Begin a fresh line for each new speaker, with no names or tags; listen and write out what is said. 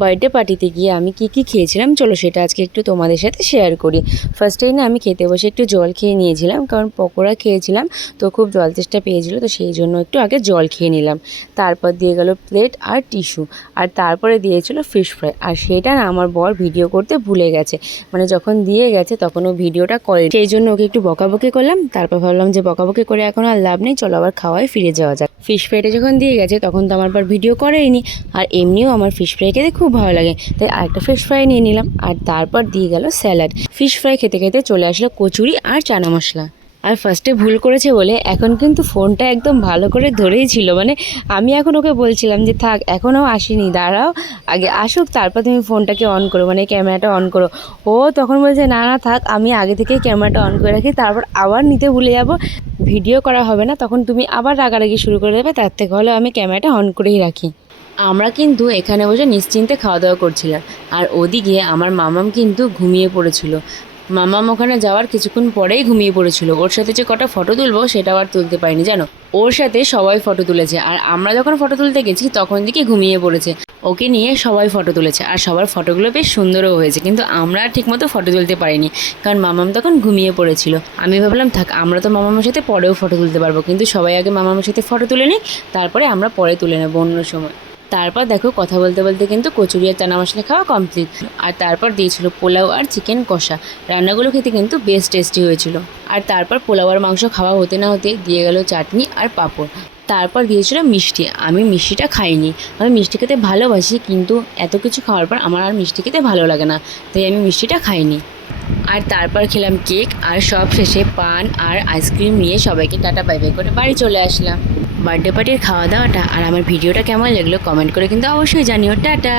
Birthday পার্টিতে গিয়ে আমি কি কি খেয়েছিলাম, চলো সেটা আজকে একটু তোমাদের সাথে শেয়ার করি। ফার্স্টেই না আমি খেতে বসে একটু জল খেয়ে নিয়েছিলাম, কারণ পকোড়া খেয়েছিলাম, তো খুব জল তেষ্টা পেয়েছিলো, তো সেই জন্য একটু আগে জল খেয়ে নিলাম। তারপর দিয়ে গেল প্লেট আর টিস্যু আর তারপরে দিয়েছিল ফিশ ফ্রাই আর সেটা না আমার বর ভিডিও করতে ভুলে গেছে। মানে যখন দিয়ে গেছে তখন ও ভিডিওটা করে সেই জন্য ওকে একটু বকাবকি করলাম, তারপর ভাবলাম যে বকাবকি করে এখন আর লাভ নেই, চলো আবার খাওয়ায় ফিরে যাওয়া যাক। ফিশ ফ্রাইটা যখন দিয়ে গেছে তখন তো আমার বার ভিডিও করেইনি আর এমনিও আমার ফিশ ফ্রাই খেতে খুব ভালো লাগে। তাই আরেকটা ফিশ ফ্রাই নিয়ে নিলাম, আর তারপর দিয়ে গেল স্যালাড ফিশ ফ্রাই খেতে খেতে চলে আসলো কচুরি আর চানা মশলা। আর ফার্স্টে ভুল করেছে বলে এখন কিন্তু ফোনটা একদম ভালো করে ধরেই ছিল। মানে আমি এখন ওকে বলছিলাম যে, থাক এখনও আসেনি, দাঁড়াও, আগে আসুক, তারপর তুমি ফোনটাকে অন করো মানে ক্যামেরাটা অন করো। ও তখন বলছে, না না, থাক, আমি আগে থেকেই ক্যামেরাটা অন করে রাখি, তারপর আবার নিতে ভুলে যাব। ভিডিও করা হবে না, তখন তুমি আবার রাগারাগি শুরু করে দেবে, তার থেকে হলে আমি ক্যামেরাটা অন করেই রাখি। আমরা কিন্তু এখানে বসে নিশ্চিন্তে খাওয়া দাওয়া করছিলাম। আর ওদিকে আমার মামাম কিন্তু ঘুমিয়ে পড়েছিল। মামাম ওখানে যাওয়ার কিছুক্ষণ পরেই ঘুমিয়ে পড়েছিল। ওর সাথে যে কটা ফটো তুলবো সেটাও আর তুলতে পারিনি, জানো? ওর সাথে সবাই ফটো তুলেছে। আর আমরা যখন ফটো তুলতে গেছি, তখন দিকে ঘুমিয়ে পড়েছে। ওকে নিয়ে সবাই ফটো তুলেছে। আর সবার ফটোগুলো বেশ সুন্দরও হয়েছে। কিন্তু আমরা ঠিকমতো ফটো তুলতে পারিনি। কারণ মামাম তখন ঘুমিয়ে পড়েছিল। আমি ভাবলাম, থাক, আমরা তো মামামের সাথে পরেও ফটো তুলতে পারব। কিন্তু সবাই আগে মামামের সাথে ফটো তুলে নিই তারপরে আমরা পরে তুলে নেব অন্য সময়। তারপর দেখো কথা বলতে বলতে কিন্তু কচুরি আর চানা মশলা খাওয়া কমপ্লিট আর তারপর দিয়েছিল পোলাও আর চিকেন কষা। রান্নাগুলো খেতে কিন্তু বেশ টেস্টি হয়েছিল। আর তারপর পোলাও আর মাংস খাওয়া হতে না হতে দিয়ে গেল চাটনি আর পাঁপড়। তারপর দিয়েছিল মিষ্টি। আমি মিষ্টিটা খাইনি। আমি মিষ্টি খেতে ভালোবাসি কিন্তু এত কিছু খাওয়ার পর আমার আর মিষ্টি খেতে ভালো লাগে না। তাই আমি মিষ্টিটা খাইনি। আর তারপর খেলাম কেক আর সব শেষে পান আর আইসক্রিম নিয়ে সবাইকে টাটা বাই বাই করে বাড়ি চলে আসলাম। বার্থডে পার্টির খাওয়া দাওয়াটা আর আমার ভিডিওটা কেমন লাগল কমেন্ট করে কিন্তু অবশ্যই জানিও। টাটা!